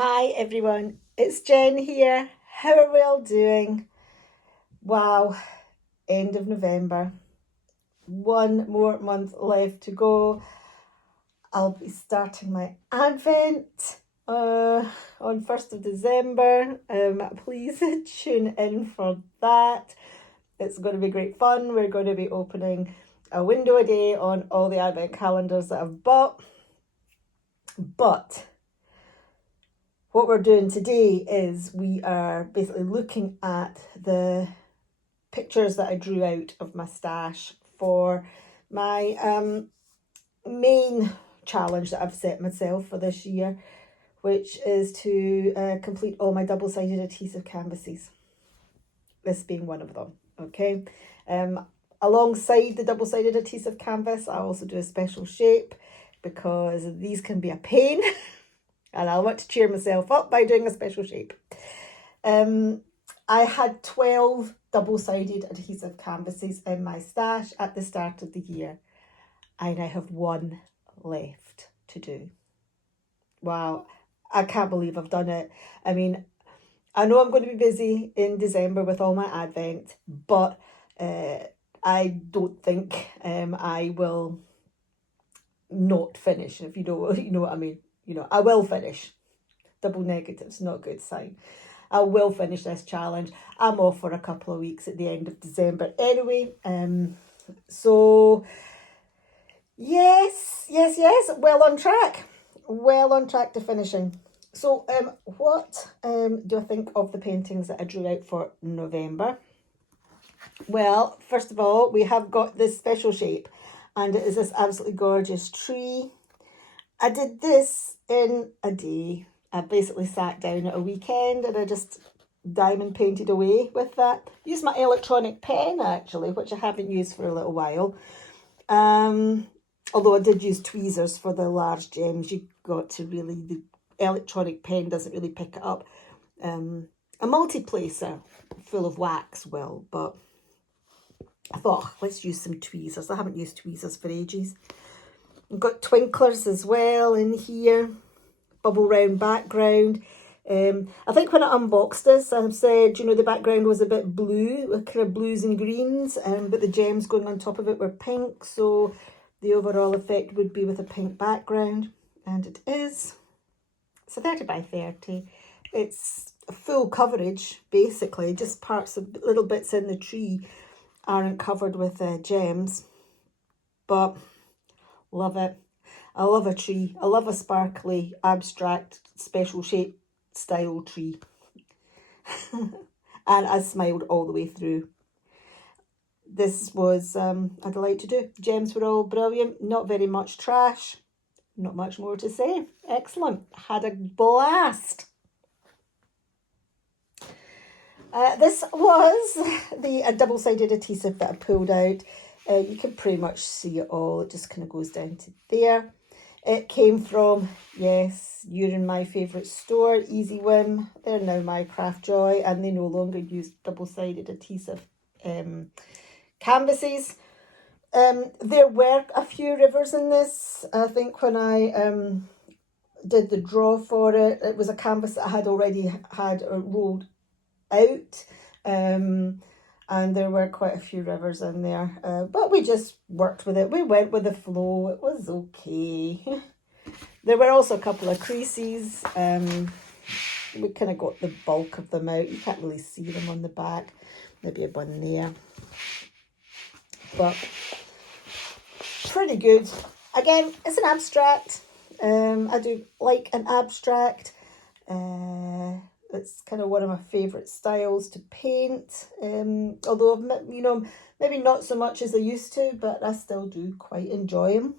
Hi everyone, it's Jen here. How are we all doing? Wow, end of November. One more month left to go. I'll be starting my Advent on 1st of December. Please tune in for that. It's going to be great fun. We're going to be opening a window a day on all the Advent calendars that I've bought. But what we're doing today is we are basically looking at the pictures that I drew out of my stash for my main challenge that I've set myself for this year, which is to complete all my double-sided adhesive canvases, this being one of them, okay? Alongside the double-sided adhesive canvas, I also do a special shape because these can be a pain. And I want to cheer myself up by doing a special shape. I had 12 double-sided adhesive canvases in my stash at the start of the year. And I have one left to do. Wow, I can't believe I've done it. I mean, I know I'm going to be busy in December with all my Advent, but I don't think I will not finish, if you know what I mean. I will finish. Double negatives, not a good sign. I will finish this challenge. I'm off for a couple of weeks at the end of December anyway. So yes, well on track. Well on track to finishing. So what do I think of the paintings that I drew out for November? Well, first of all, we have got this special shape, and it is this absolutely gorgeous tree. I did this in a day. I basically sat down at a weekend and I just diamond painted away with that. Used my electronic pen actually, which I haven't used for a little while. Although I did use tweezers for the large gems. You got to really, the electronic pen doesn't really pick it up. A multi-placer full of wax will, but I thought, oh, let's use some tweezers. I haven't used tweezers for ages. I've got twinklers as well in here, bubble round background. I think when I unboxed this, I said, the background was a bit blue, with kind of blues and greens, but the gems going on top of it were pink, so the overall effect would be with a pink background, and it is. It's a 30 by 30. It's full coverage, basically, just parts of little bits in the tree aren't covered with gems, but love it. I love a tree. I love a sparkly, abstract, special shape style tree. And I smiled all the way through. This was a delight to do. Gems were all brilliant. Not very much trash. Not much more to say. Excellent. Had a blast. This was the double-sided adhesive that I pulled out. You can pretty much see it all. It just kind of goes down to there. It came from, yes, you're in my favourite store, Easy Whim. They're now my Craft Joy, and they no longer use double-sided adhesive canvases. There were a few rivers in this. I think when I did the draw for it, it was a canvas that I had already had rolled out. And there were quite a few rivers in there, but we just worked with it. We went with the flow. It was okay. There were also a couple of creases. We kind of got the bulk of them out. You can't really see them on the back. Maybe a one there. But pretty good. Again, it's an abstract. I do like an abstract. It's kind of one of my favourite styles to paint, although maybe not so much as I used to, but I still do quite enjoy them.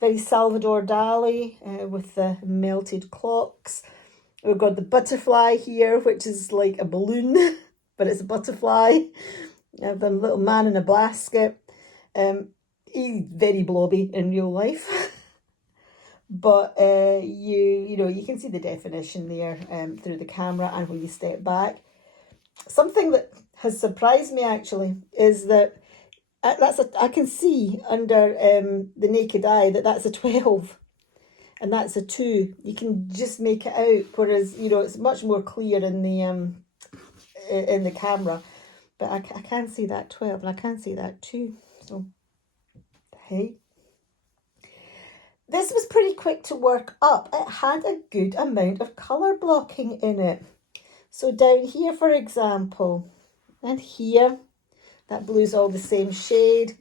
Very Salvador Dali with the melted clocks. We've got the butterfly here, which is like a balloon, but it's a butterfly. I have the little man in a basket. He's very blobby in real life. But you can see the definition there through the camera, and when you step back. Something that has surprised me actually is that I can see under the naked eye that that's a 12. and that's a 2. You can just make it out, whereas, you know, it's much more clear in the camera. But I can see that 12 and I can see that 2. So, hey. This was pretty quick to work up. It had a good amount of colour blocking in it. So down here, for example, and here, that blue's all the same shade.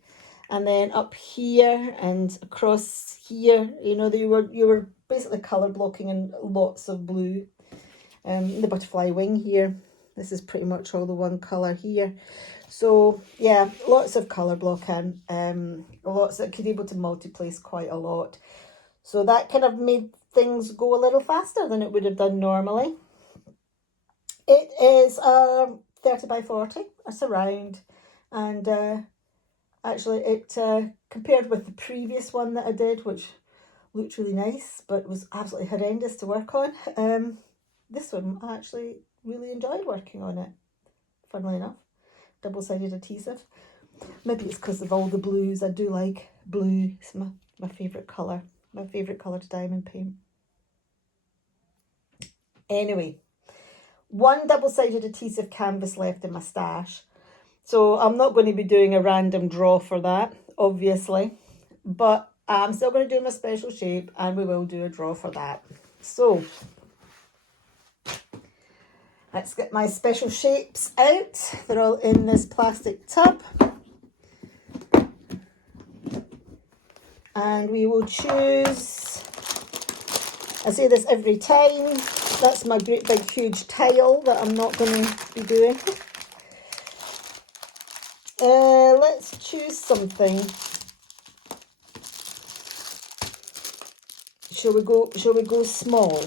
And then up here and across here, you know, you were basically colour blocking in lots of blue. The butterfly wing here, this is pretty much all the one colour here. So yeah, lots of colour blocking, lots that could able to multi-place quite a lot. So that kind of made things go a little faster than it would have done normally. It is 30 by 40, a surround, and actually it compared with the previous one that I did, which looked really nice but was absolutely horrendous to work on. This one I actually really enjoyed working on it, funnily enough. Double-sided adhesive. Maybe it's because of all the blues. I do like blue. It's my favourite colour. My favourite colour to diamond paint. Anyway, one double-sided adhesive canvas left in my stash. So I'm not going to be doing a random draw for that, obviously. But I'm still going to do my special shape and we will do a draw for that. So let's get my special shapes out. They're all in this plastic tub. And we will choose, I say this every time, that's my great big huge tile that I'm not going to be doing. Let's choose something. Shall we go small?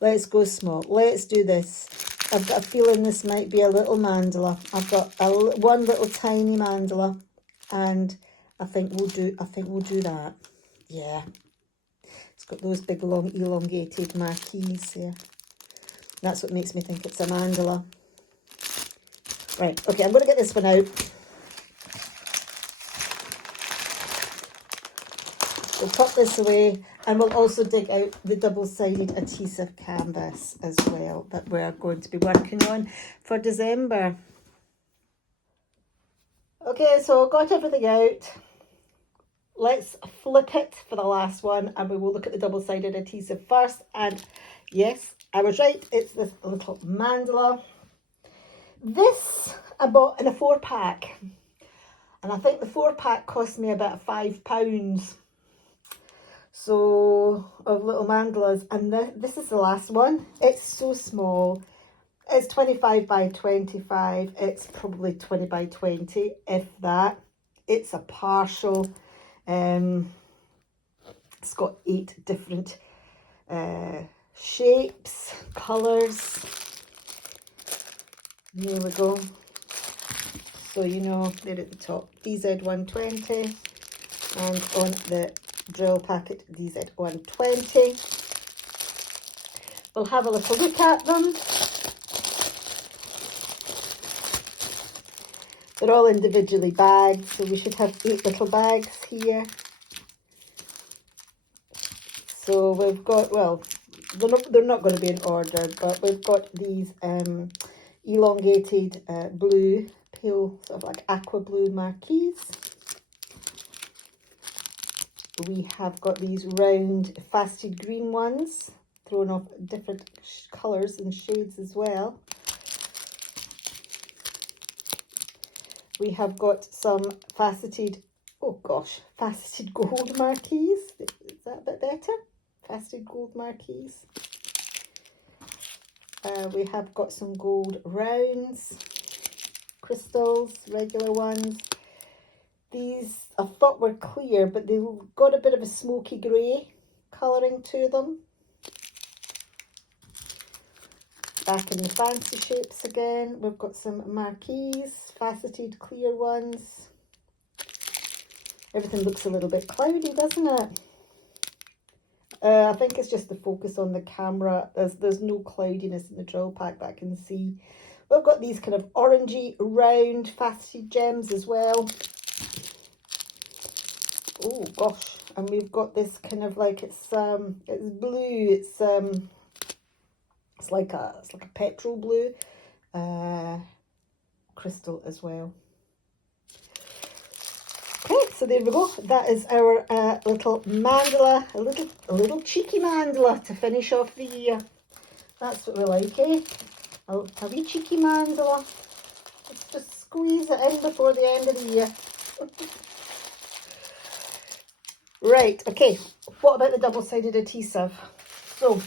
Let's go small. Let's do this. I've got a feeling this might be a little mandala. I've got one little tiny mandala, and I think we'll do that. Yeah. It's got those big long elongated marquees here. That's what makes me think it's a mandala. Right, okay, I'm going to get this one out. We'll pop this away, and we'll also dig out the double-sided adhesive canvas as well that we're going to be working on for December. Okay, so got everything out. Let's flip it for the last one, and we will look at the double-sided adhesive first. And yes, I was right, it's this little mandala. This I bought in a 4-pack, and I think the 4-pack cost me about £5. So, of little mandalas, and this is the last one. It's so small. It's 25 by 25. It's probably 20 by 20, if that. It's a partial. It's got 8 different shapes, colours. Here we go. So you know, they're at the top. DZ120, and on the drill packet DZ120. We'll have a little look at them. They're all individually bagged, so we should have 8 little bags here. So we've got, well, they're not going to be in order, but we've got these elongated blue, pale, sort of like aqua blue marquees. We have got these round faceted green ones, thrown off different colours and shades as well. We have got some faceted, oh gosh, faceted gold marquees. Is that a bit better? Faceted gold marquees. We have got some gold rounds, crystals, regular ones. These I thought were clear, but they've got a bit of a smoky grey colouring to them. Back in the fancy shapes again, we've got some marquees, faceted clear ones. Everything looks a little bit cloudy, doesn't it? I think it's just the focus on the camera. There's no cloudiness in the drill pack that I can see. We've got these kind of orangey, round, faceted gems as well. oh gosh, and we've got this kind of like, it's blue, it's like a petrol blue crystal as well. Okay, so there we go. That is our little mandala, a little cheeky mandala to finish off the year. That's what we like, eh? A wee cheeky mandala. Let's just squeeze it in before the end of the year. Right, okay. What about the double-sided adhesive? So,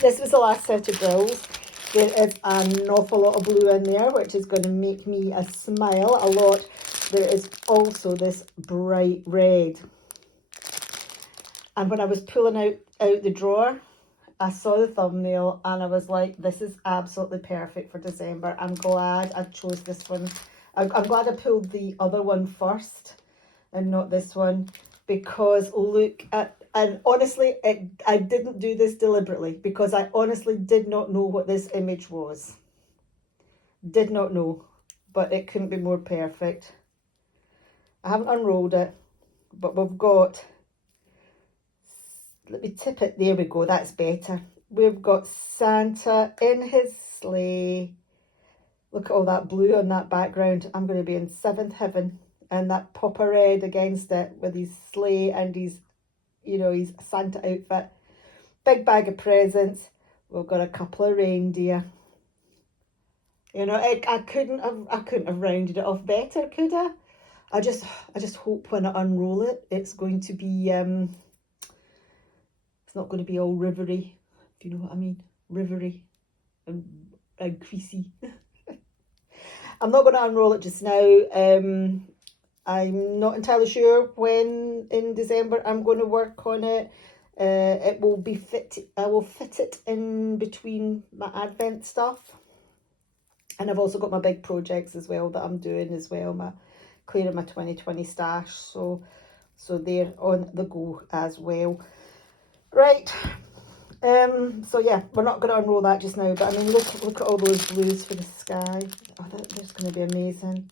this was the last set of drills. There is an awful lot of blue in there, which is going to make me smile a lot. There is also this bright red. And when I was pulling out the drawer, I saw the thumbnail and I was like, this is absolutely perfect for December. I'm glad I chose this one. I'm glad I pulled the other one first and not this one, because look at, and honestly, I didn't do this deliberately, because I honestly did not know what this image was. Did not know, but it couldn't be more perfect. I haven't unrolled it, but we've got, let me tip it, there we go, that's better. We've got Santa in his sleigh. Look at all that blue on that background. I'm going to be in seventh heaven. And that pop of red against it with his sleigh and his, you know, his Santa outfit. Big bag of presents. We've got a couple of reindeer. You know, I couldn't have rounded it off better, could I? I just hope when I unroll it, it's going to be it's not going to be all rivery, if you know what I mean. Rivery and creasy. I'm not going to unroll it just now. I'm not entirely sure when in December I'm going to work on it. It will be I will fit it in between my Advent stuff. And I've also got my big projects as well that I'm doing as well, my clearing my 2020 stash. So they're on the go as well. Right. So yeah, we're not going to unroll that just now, but I mean, look at all those blues for the sky. Oh, that's going to be amazing.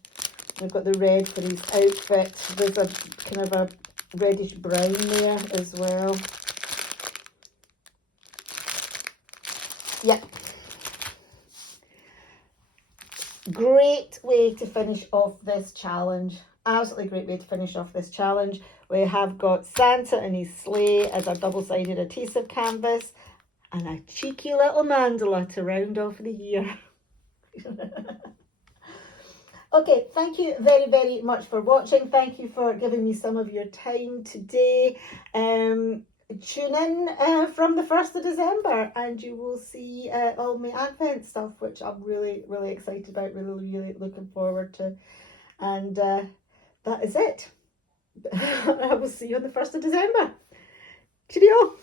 We've got the red for his outfit. There's a kind of a reddish brown there as well. Yeah. Great way to finish off this challenge. Absolutely great way to finish off this challenge. We have got Santa and his sleigh as our double-sided adhesive canvas and a cheeky little mandala to round off the year. Okay, thank you very, very much for watching. Thank you for giving me some of your time today. Tune in from the 1st of December and you will see all my Advent stuff, which I'm really, really excited about, really looking forward to. And that is it. I will see you on the 1st of December. Cheerio!